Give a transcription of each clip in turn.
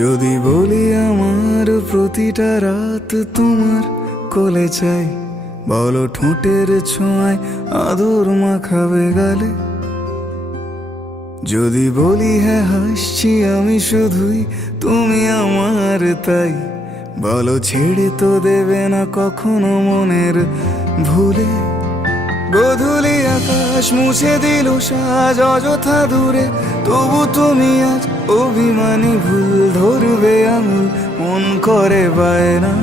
যদি বলি আমার প্রতিটা রাত তোমার কোলে চাই, বলো ঠোঁটের ছোঁয়ায় আদর মাখাবে গালে। যদি বলি হ্যাঁ হাসছি আমি শুধুই, তুমি আমার তাই, বলো ছেড়ে তো দেবে না কখনো মনের ভুলে। গোধূলি আকাশ মুছে দিল সাজ অযথা দূরে, তবু তুমি আজ অভিমানী ভুল ধরবে আঙুল, মন করে বায়না।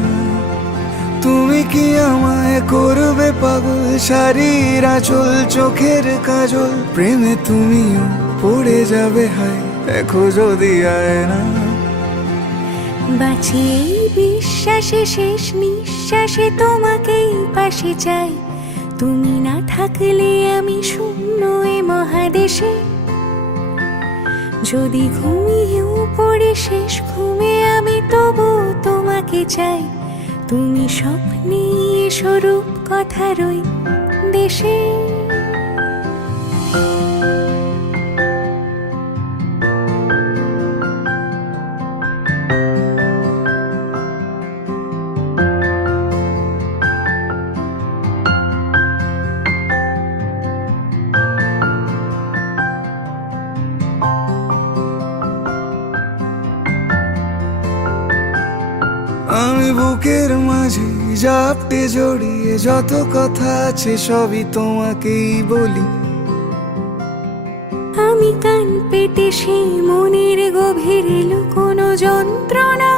তুমি কি আমায় করবে পাগল, শাড়ির আঁচল চোখের কাজল, প্রেমে তুমিও পড়ে যাবে হায় দেখো যদি আয়না। বাঁচি এই বিশ্বাসে শেষ নিঃশ্বাসে তোমাকেই পাশে চাই, তুমি না থাকলে আমি শূন্য এ মহাদেশে। যদি ঘুমিয়েও পড়ে শেষ ঘুমে আমি তবু তোমাকে চাই, তুমি স্বপ্নে স্বরূপ কথার ওই দেশে। আমি বুকের মাঝে জাপটে জড়িয়ে যত কথা আছে সবই তোমাকেই বলি। আমি কান পেতে সেই মনের গভীরে লুকোনো যন্ত্রণা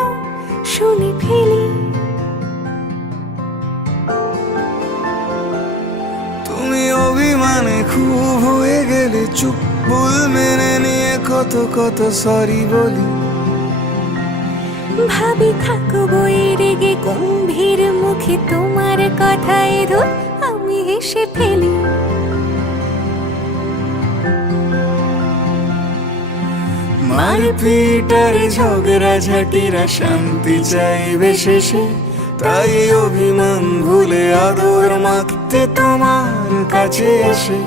শুনে ফেলি। তুমি অভিমানে খুব হয়ে গেলে চুপ, ভুল মেনে নিয়ে কত কত সরি বলি। ভাবি থাকবো এই রেগে গম্ভীর মুখে তোমার কথায় ধর আমি হেসে ফেলি। মারপিট আর ঝগড়া ঝাঁটিরা শান্তি চাইবে শেষে, তাই অভিমান ভুলে আদর মাখতে তোমার কাছে এসে